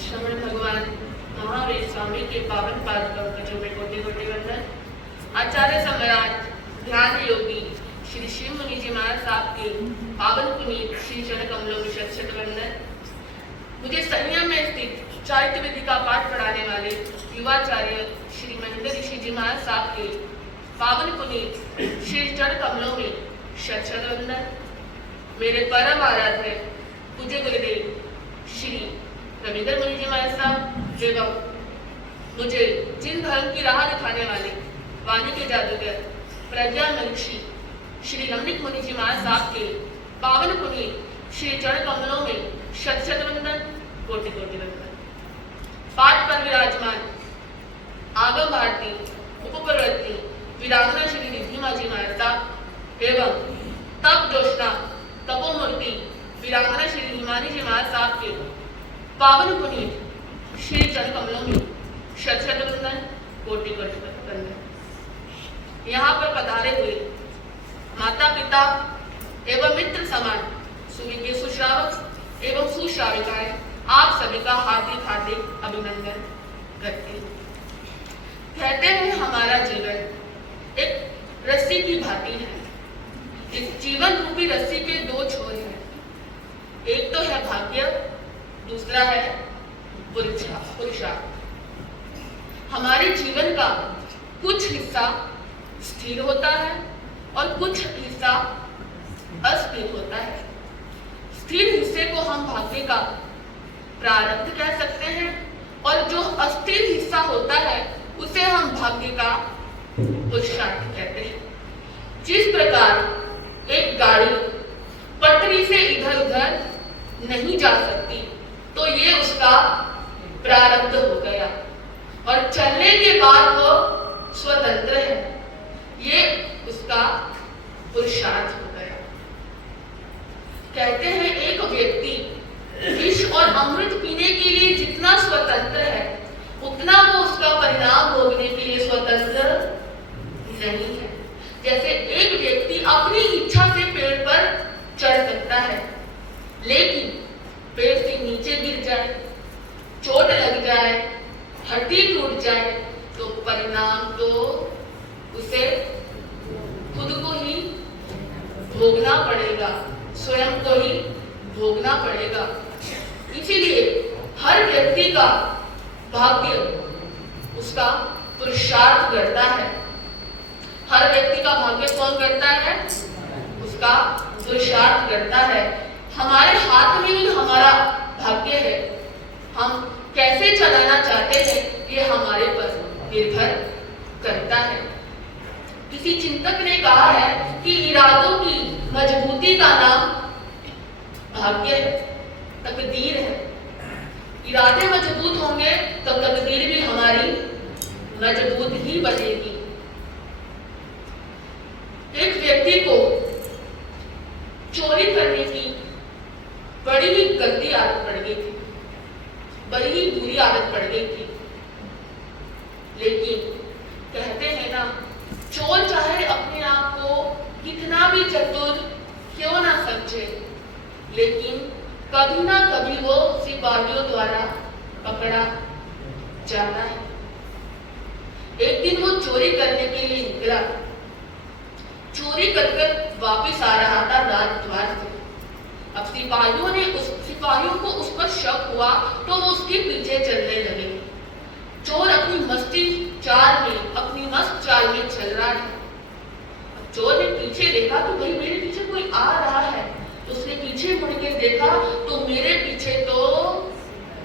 श्रवण भगवान महावीर स्वामी के पावन पाद पंकजों में कोटि कोटि वंदन। आचार्य सम्राट ध्यान योगी श्री शिव मुनि जी महाराज साहब के पावन पुनीत श्री चरण कमलों में शत शत वंदन। मुझे संयम में स्थित चारित्र विधि का पाठ पढ़ाने वाले युवाचार्य श्री महेंद्र ऋषि जी महाराज साहब के पावन पुनीत श्री चरण कमलों में शत शत वंदन। मेरे परम आराध्य पूज्य गुरुदेव श्री रविंद्र मुनि जी महाराज साहब एवं मुझे जिन धर्म की राह दिखाने वाले वाणी के जादूगर प्रज्ञा महर्षि श्री रमणीक मुनि जी महाराज साहब के पावन पुनीत श्री चरण कमलों में शत शत वंदन, कोटि कोटि वंदन। पाठ पर विराजमान आगम भारती उपप्रवर्ती वीरांगना श्री रिद्धिमा जी महाराज साहब एवं तप जोशना तपोमूर्ति वीरांगना श्री हिमानी जी महाराज साहब के पावन पुनीत श्री चरण कमलों में शत शत वंदन, कोटि कोटि वंदन। यहाँ पर पधारे हुए माता पिता एवं मित्र समान सुविज्ञ सुश्रावक एवं सुश्राविकाएं आप सभी का हार्दिक हार्दिक अभिनंदन करते हैं। कहते हैं हमारा जीवन एक रस्सी की भांति है। इस जीवन रूपी रस्सी के दो छोर हैं, एक तो है भाग्य, दूसरा है पुरुषार्थ। हमारे जीवन का कुछ हिस्सा स्थिर होता है और कुछ हिस्सा अस्थिर होता है। स्थिर हिस्से को हम भाग्य का प्रारब्ध कह सकते हैं और जो अस्थिर हिस्सा होता है उसे हम भाग्य का पुरुषार्थ कहते हैं। जिस प्रकार एक गाड़ी पटरी से इधर उधर नहीं जा सकती तो ये उसका प्रारब्ध हो गया और चलने के बाद वो स्वतंत्र है, ये उसका पुरुषार्थ हो गया। कहते हैं एक व्यक्ति विष और अमृत पीने के लिए जितना स्वतंत्र है उतना वो उसका परिणाम भोगने के लिए स्वतंत्र नहीं है। जैसे एक व्यक्ति अपनी इच्छा से पेड़ पर चढ़ सकता है लेकिन पेड़ से नीचे गिर जाए, चोट लग जाए, हड्डी टूट जाए तो परिणाम तो उसे खुद को ही भोगना पड़ेगा, स्वयं को ही भोगना पड़ेगा। इसीलिए हर व्यक्ति का भाग्य उसका पुरुषार्थ करता है। हर व्यक्ति का भाग्य कौन करता है? उसका पुरुषार्थ करता है। हमारे हाथ में ही हमारा भाग्य है। हम कैसे चलाना चाहते हैं ये हमारे पर निर्भर करता है। किसी चिंतक ने कहा है कि इरादों की मजबूती का नाम भाग्य है, तकदीर है। इरादे मजबूत होंगे तो तकदीर भी हमारी मजबूत ही बनेगी। एक व्यक्ति को चोरी करने की बड़ी ही गंदी आदत पड़ गई थी, बड़ी ही बुरी आदत पड़ गई थी। लेकिन कहते हैं ना, चोर चाहे अपने आप को कितना भी चतुर क्यों ना समझे लेकिन कभी ना कभी वो सिपाहियों द्वारा पकड़ा जाता है। एक दिन वो चोरी करने के लिए निकला, चोरी कर वापिस आ रहा था राजद्वार से। अब सिपाहियों को उस पर शक हुआ तो वो उसके पीछे चलने लगे। चोर अपनी मस्त चाल में चल रहा है। चोर ने पीछे देखा तो भाई मेरे पीछे कोई आ रहा है, तो उसने पीछे मुड़ के देखा तो मेरे पीछे तो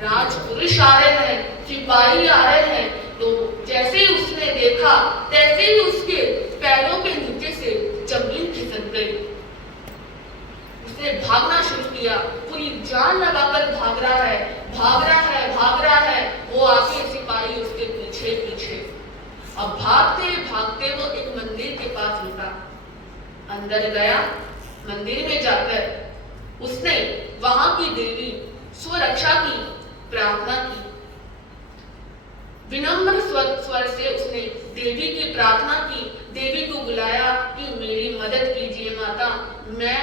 राजपुरुष आ रहे हैं, सिपाही आ रहे हैं। तो जैसे ही उसने देखा तैसे ही उसके पैरों के नीचे से जमीन खिसक गई। उसने भागना शुरू किया, पूरी जान लगाकर भाग रहा है। वो आके सिपाही उसके पीछे पीछे। अब भागते भागते वो एक मंदिर के पास रुका। अंदर गया, मंदिर में जाकर उसने वहां की देवी स्वरक्षा की प्रार्थना की। विनम्र स्वर से उसने देवी की प्रार्थना की, देवी को बुलाया कि मेरी मदद कीजिए माता, मैं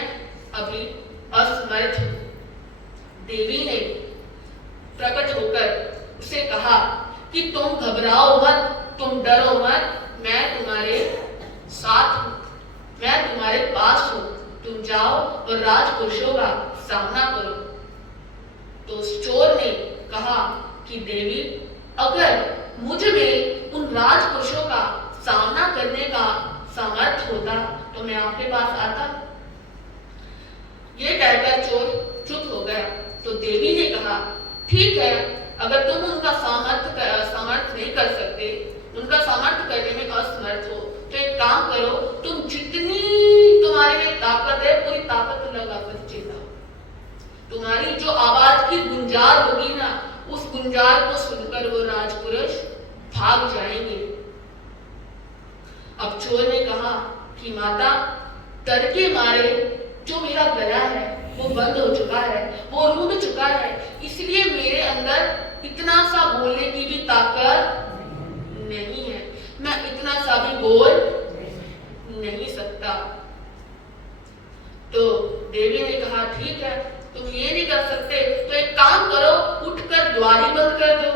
अभी असमर्थ हूं। देवी ने प्रकट होकर कि तुम घबराओ मत, तुम डरो मत, मैं तुम्हारे साथ हूं, मैं तुम्हारे पास हूं, तुम जाओ और राजपुरुषों का सामना करो। तो उस चोर ने कहा कि देवी, अगर मुझ में उन राजपुरुषों का सामना करने का सामर्थ्य होता तो मैं आपके पास आता। ये कहकर चोर चुप हो गया। तो देवी ने कहा, ठीक है, अगर तुम उनका सामर्थ्य नहीं कर सकते, उनका सामर्थ्य करने में असमर्थ हो, तो एक काम करो, तुम जितनी तुम्हारे में ताकत है पूरी ताकत लगाकर चिल्लाओ। तुम्हारी जो आवाज की गुंजार होगी ना, उस गुंजार को सुनकर वो राजपुरुष भाग जाएंगे। अब चोर ने कहा कि माता, डर के मारे जो मेरा गला है वो बंद हो चुका है, वो रुक चुका है, इसलिए मेरे अंदर इतना सा बोलने की भी ताकत नहीं है, मैं इतना सा भी बोल नहीं सकता। तो देवी ने कहा, ठीक है, तुम ये नहीं कर सकते तो एक काम करो, उठकर द्वार ही बंद कर दो,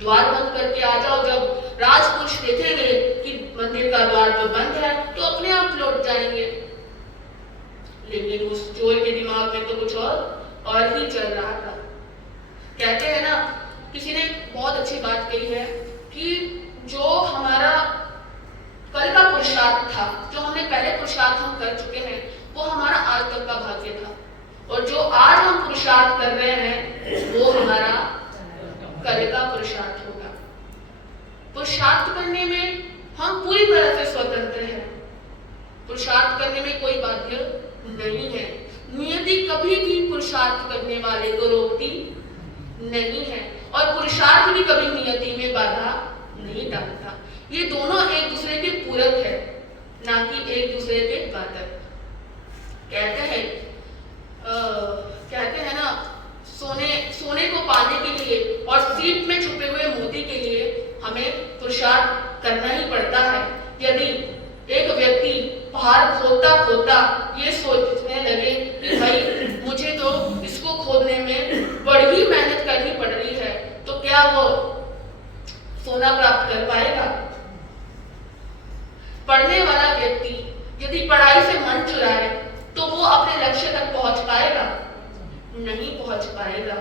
द्वार बंद करके आ जाओ। जब राजपुरुष देखेंगे कि मंदिर का द्वार तो बंद है तो अपने आप लौट जाएंगे। लेकिन उस चोर के दिमाग में तो कुछ और ही चल रहा था। कहते हैं ना, किसी ने बहुत अच्छी बात कही है कि जो हमारा कल का पुरुषार्थ था, जो हमने पहले पुरुषार्थ हम कर चुके हैं, वो हमारा आज तक का भाग्य था, और जो आज हम पुरुषार्थ कर रहे हैं वो हमारा कल का पुरुषार्थ होगा। पुरुषार्थ करने में हम पूरी तरह से स्वतंत्र हैं, पुरुषार्थ करने में कोई बाध्य नहीं है। नियति कभी भी पुरुषार्थ करने वाले को रोकती नहीं है, और पुरुषार्थ भी कभी नियति में बाधा नहीं डालता। ये दोनों एक दूसरे के पूरक है, ना कि एक दूसरे के बाधक। कहते हैं ना, सोने को पाने के लिए और सीप में छुपे हुए मोती के लिए हमें पुरुषार्थ करना ही पड़ता है। यदि एक व्यक्ति पहाड़ खोदता खोदता ये सोचने लगे कि भाई मुझे तो इसको खोदने में बड़ी मेहनत करनी पड़ रही है, तो क्या वो सोना प्राप्त कर पाएगा? पढ़ने वाला व्यक्ति यदि पढ़ाई से मन चुराए तो वो अपने लक्ष्य तक पहुंच पाएगा? नहीं पहुंच पाएगा।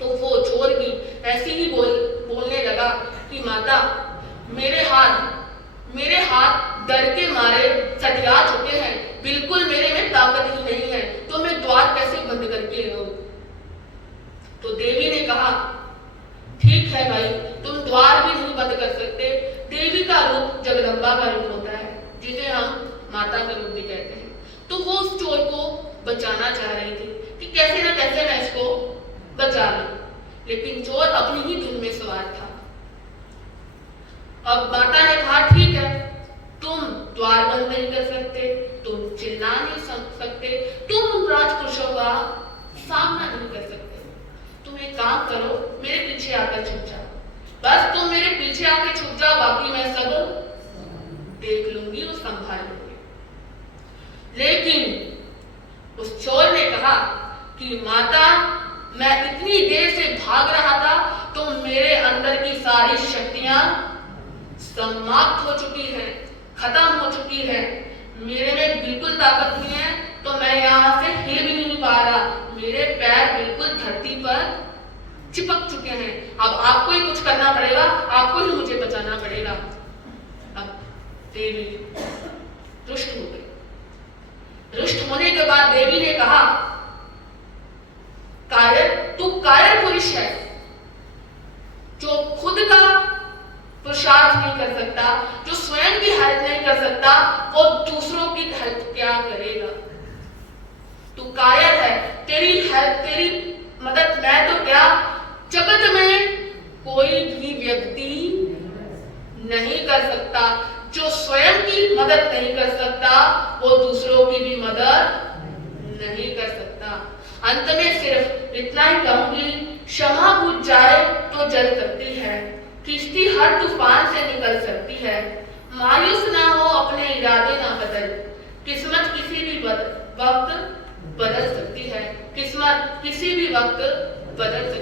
तो वो चोर भी ऐसे ही बोलने लगा कि माता, मेरे हाथ डर के मारे सटिया चुके हैं, बिल्कुल मेरे में ताकत ही नहीं है, तो मैं द्वार कैसे बंद करके रहूं? तो देवी ने कहा, ठीक है भाई, तुम द्वार भी नहीं बंद कर सकते। देवी का रूप जगदम्बा का रूप होता है, जिसे हम माता का रूप भी कहते हैं। तो वो उस चोर को बचाना चाह रही थी कि कैसे ना कैसे मैं इसको बचा लूं, लेकिन चोर अपनी ही धुन में सवार था। अब माता ने कहा, ठीक है, तुम द्वार बंद नहीं कर सकते, तुम चिल्ला नहीं सकते, तुम राजपुरुषों का सामना नहीं कर सकते, तुम एक काम करो, मेरे पीछे आकर छुप जाओ। बस तुम मेरे पीछे आकर छुप जाओ, बाकी मैं सब देख लूंगी और संभाल लूंगी। लेकिन उस चोर ने कहा कि माता, मैं इतनी देर से भाग रहा था तो मेरे अंदर की सारी शक्तियां समाप्त हो चुकी है, खत्म हो चुकी है, मेरे में बिल्कुल ताकत नहीं है, तो मैं यहाँ से हिल भी नहीं पा रहा, मेरे पैर बिल्कुल धरती पर चिपक चुके हैं। अब आपको ही कुछ करना पड़ेगा, आपको ही मुझे बचाना पड़ेगा। अब देवी रुष्ट हो गई। रुष्ट होने के बाद देवी ने कहा, तू कायर पुरुष है, जो खुद का पुरुषार्थ नहीं कर सकता, जो स्वयं की हेल्प नहीं कर सकता, वो दूसरों की हेल्प क्या करेगा? तू कायर है, तेरी हेल्प, तेरी मदद मैं तो क्या, जगत में कोई भी व्यक्ति नहीं कर सकता। जो स्वयं की मदद नहीं कर सकता, वो दूसरों की भी मदद नहीं कर सकता। अंत में सिर्फ इतना ही कहूंगी, क्षमा बुझ जाए तो जल सकती है, किश्ती हर तूफान से निकल सकती है, मायूस ना हो, अपने इरादे ना बदल, किस्मत किसी भी वक्त बदल सकती है, किस्मत किसी भी वक्त बदल सकती है।